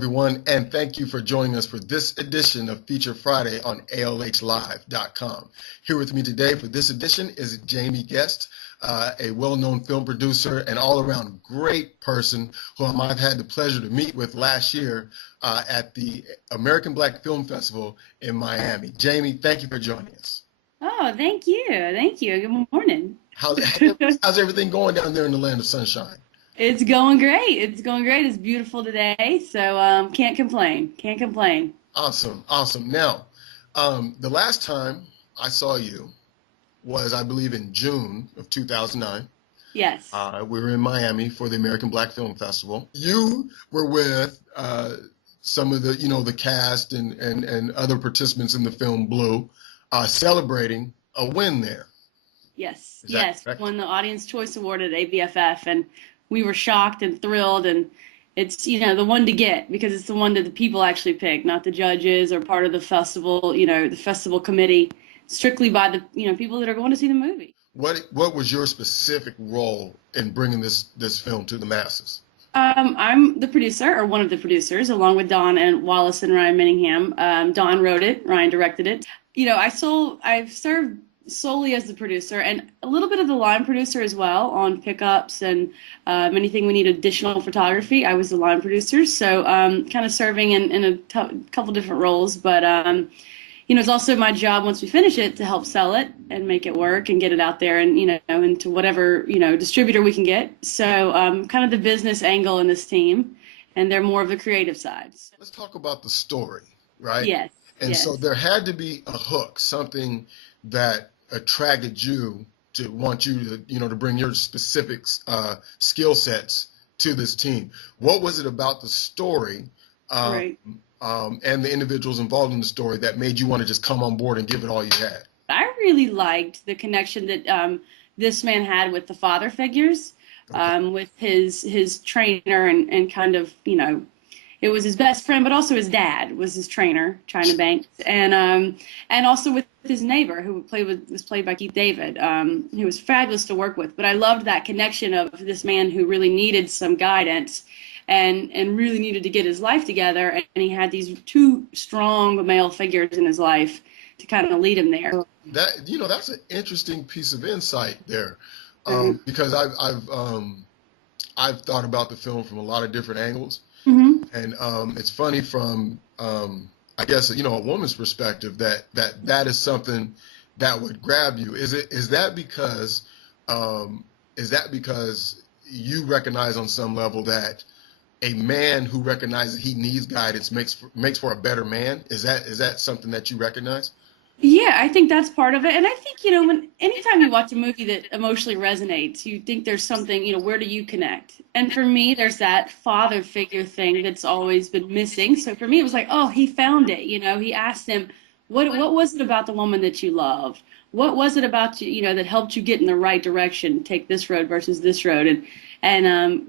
everyone, and thank you for joining us for this edition of Feature Friday on ALHlive.com. Here with me today for this edition is Jaime Guest, a well-known film producer and all-around great person whom I've had the pleasure to meet with last year at the American Black Film Festival in Miami. Jaime, thank you for joining us. Oh, thank you. Thank you. Good morning. How's everything going down there in the land of sunshine? It's going great. It's going great. It's beautiful today, so can't complain. Can't complain. Awesome, awesome. Now, the last time I saw you was, I believe, in June of 2009. Yes. We were in Miami for the American Black Film Festival. You were with some of the, the cast and other participants in the film Blue, celebrating a win there. Yes. Is that Yes. correct? Won the Audience Choice Award at ABFF, and we were shocked and thrilled, and it's, the one to get because it's the one that the people actually pick, not the judges or part of the festival, the festival committee, strictly by the, people that are going to see the movie. What was your specific role in bringing this film to the masses? I'm the producer, or one of the producers, along with Don and Wallace and Ryan Minningham. Don wrote it, Ryan directed it. I've served solely as the producer and a little bit of the line producer as well on pickups and anything we need additional photography. I was the line producer, so kind of serving in a couple different roles. But it's also my job once we finish it to help sell it and make it work and get it out there and into whatever distributor we can get. So kind of the business angle in this team, and they're more of the creative sides. Let's talk about the story, right? Yes. And yes. so there had to be a hook, something that attracted you to want you to bring your specific skill sets to this team. What was it about the story Right. And the individuals involved in the story that made you want to just come on board and give it all you had? I really liked the connection that this man had with the father figures, with his trainer and kind of, it was his best friend, but also his dad was his trainer, China Banks, and also with his neighbor who was played by Keith David. He was fabulous to work with. But I loved that connection of this man who really needed some guidance and really needed to get his life together, and he had these two strong male figures in his life to kind of lead him there. That's an interesting piece of insight there, Mhm. because I've thought about the film from a lot of different angles. Mm-hmm. And it's funny from, I guess, a woman's perspective that is something that would grab you. Is that because you recognize on some level that a man who recognizes he needs guidance makes for a better man? Is that something that you recognize? Yeah, I think that's part of it. And I think, anytime you watch a movie that emotionally resonates, you think there's something, where do you connect? And for me, there's that father figure thing that's always been missing. So for me, it was like, oh, he found it. He asked him, what was it about the woman that you loved? What was it about you, that helped you get in the right direction, take this road versus this road, and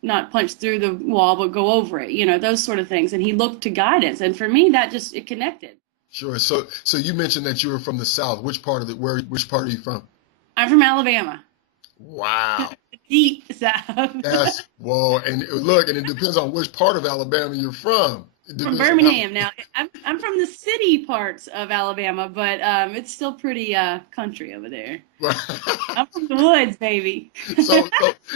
not punch through the wall, but go over it, those sort of things. And he looked to guidance. And for me, it connected. Sure. So you mentioned that you were from the South. Which part are you from? I'm from Alabama. Wow. Deep South. Yes. Well, and look, and it depends on which part of Alabama you're from. From Birmingham now. I'm from the city parts of Alabama, but it's still pretty country over there. I'm from the woods, baby.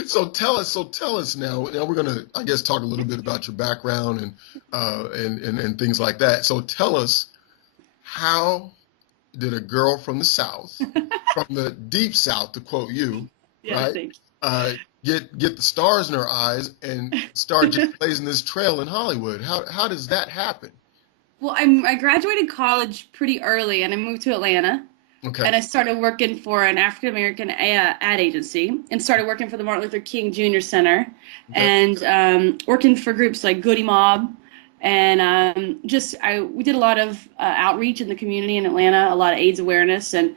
So tell us now. Now we're gonna, I guess, talk a little bit about your background and things like that. So tell us, how did a girl from the South, from the deep South, to quote you, Yeah, right, get the stars in her eyes and start just blazing this trail in Hollywood? How does that happen? Well, I graduated college pretty early, and I moved to Atlanta. Okay. And I started working for an African American ad agency, and started working for the Martin Luther King Jr. Center, Okay. and working for groups like Goody Mob. And we did a lot of outreach in the community in Atlanta, a lot of AIDS awareness, and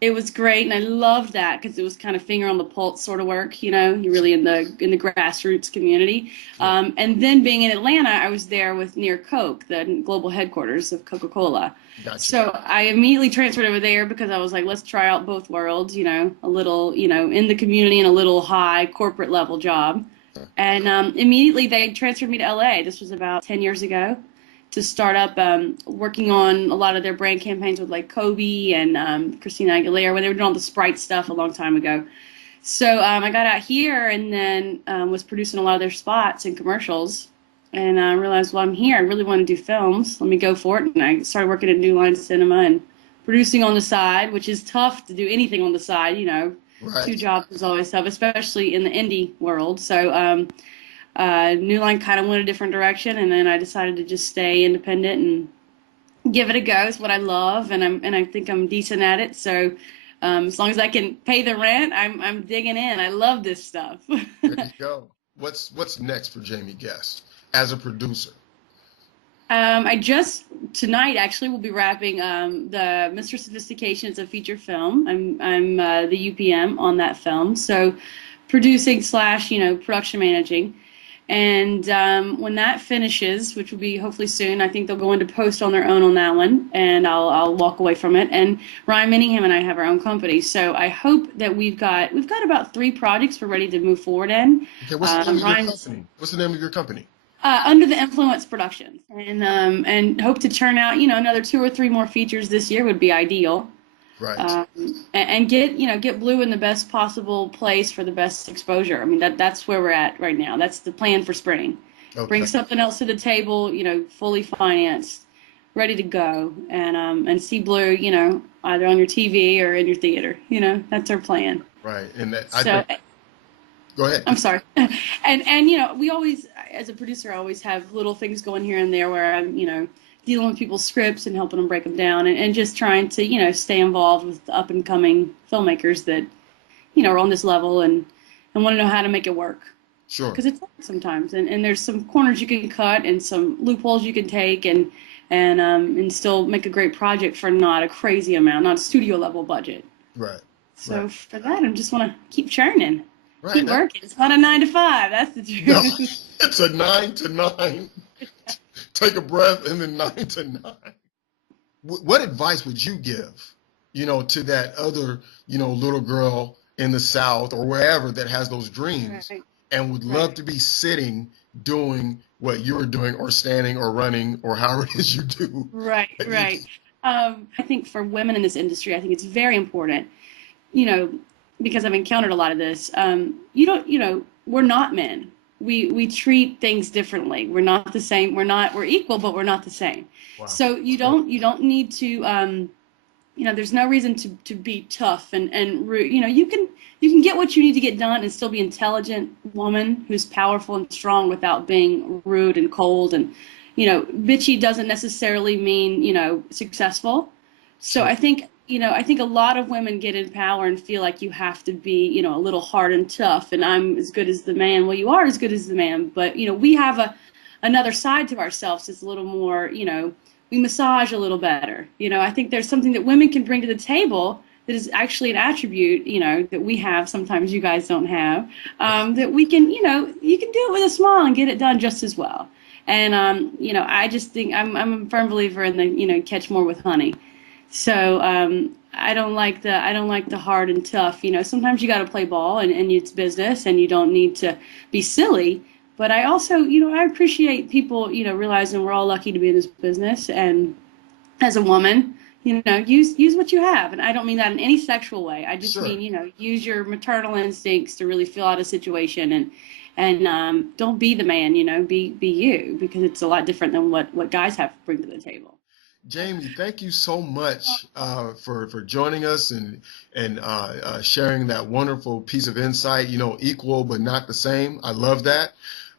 it was great, and I loved that because it was kind of finger on the pulse sort of work. You're really in the grassroots community. And then being in Atlanta, I was there with near Coke, the global headquarters of Coca-Cola. Gotcha. So I immediately transferred over there because I was like, let's try out both worlds. A little, in the community and a little high corporate level job. And immediately they transferred me to LA. This was about 10 years ago to start up working on a lot of their brand campaigns with like Kobe and Christina Aguilera when they were doing all the Sprite stuff a long time ago. So I got out here and then was producing a lot of their spots and commercials. And I realized, well, I'm here. I really want to do films. Let me go for it. And I started working at New Line Cinema and producing on the side, which is tough to do anything on the side. You know, two Right. jobs is always tough, especially in the indie world. So New Line kind of went a different direction, and then I decided to just stay independent and give it a go. It's what I love, and I think I'm decent at it. So as long as I can pay the rent, I'm digging in. I love this stuff. There you go. What's next for Jaime Guest as a producer? I just tonight actually will be wrapping the Mr. Sophistication. It's a feature film. I'm the UPM on that film, so producing slash production managing. And when that finishes, which will be hopefully soon, I think they'll go into post on their own on that one, and I'll walk away from it. And Ryan Minningham and I have our own company, so I hope that we've got about 3 projects we're ready to move forward in. Okay, what's the name of your Ryan's company? What's the name of your company? Under the Influence Productions, and hope to turn out another 2 or 3 more features this year would be ideal. Right. um, and get Blue in the best possible place for the best exposure. I mean that's where we're at right now. That's the plan for spring. Bring Okay. something else to the table, fully financed, ready to go, and see Blue, either on your TV or in your theater. That's our plan. Right. And that, I So think, go ahead. I'm sorry. And we always, as a producer, I always have little things going here and there where I'm, dealing with people's scripts and helping them break them down and just trying to, stay involved with up and coming filmmakers that, are on this level and want to know how to make it work. Sure. Because it's hard sometimes, and there's some corners you can cut and some loopholes you can take and still make a great project for not a crazy amount, not a studio level budget. Right. Right. So for that, I just want to keep churning. Right. Keep working. It's not a 9 to 5. That's the No, truth. it's a 9 to 9. Take a breath and then 9 to 9. What advice would you give, to that other, little girl in the South or wherever that has those dreams Right. and would love Right. to be sitting doing what you're doing or standing or running or however it is you do? Right. Right. I think for women in this industry, I think it's very important, you know, because I've encountered a lot of this. You don't, we're not men. We treat things differently. We're not the same. We're equal, but we're not the same. Wow. So you don't need to, there's no reason to be tough and rude. You can get what you need to get done and still be an intelligent woman who's powerful and strong without being rude and cold. And bitchy doesn't necessarily mean successful. So Sure. I think a lot of women get in power and feel like you have to be a little hard and tough, and I'm as good as the man. Well, you are as good as the man, but we have another side to ourselves that's a little more, we massage a little better. I think there's something that women can bring to the table that is actually an attribute, that we have, sometimes you guys don't have, that we can, you can do it with a smile and get it done just as well. And, I just think I'm a firm believer in the, catch more with honey. So, I don't like the hard and tough. Sometimes you got to play ball and it's business and you don't need to be silly. But I also, I appreciate people, realizing we're all lucky to be in this business. And as a woman, use what you have. And I don't mean that in any sexual way. I just Sure. mean, use your maternal instincts to really feel out a situation and don't be the man, be you, because it's a lot different than what guys have to bring to the table. Jamie, thank you so much for joining us and sharing that wonderful piece of insight. Equal but not the same. I love that.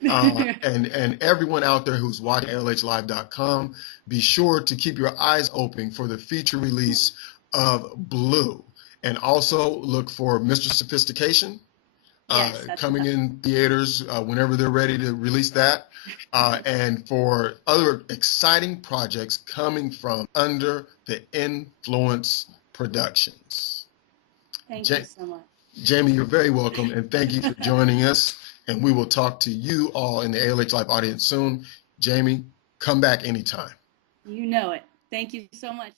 And everyone out there who's watching ALHlive.com, be sure to keep your eyes open for the feature release of Blue, and also look for Mr. Sophistication Yes, that's coming in theaters whenever they're ready to release that, and for other exciting projects coming from Under the Influence Productions. Thank you Ja- so much. Jamie, you're very welcome, and thank you for joining us. And we will talk to you all in the ALH Live audience soon. Jamie, come back anytime. You know it. Thank you so much.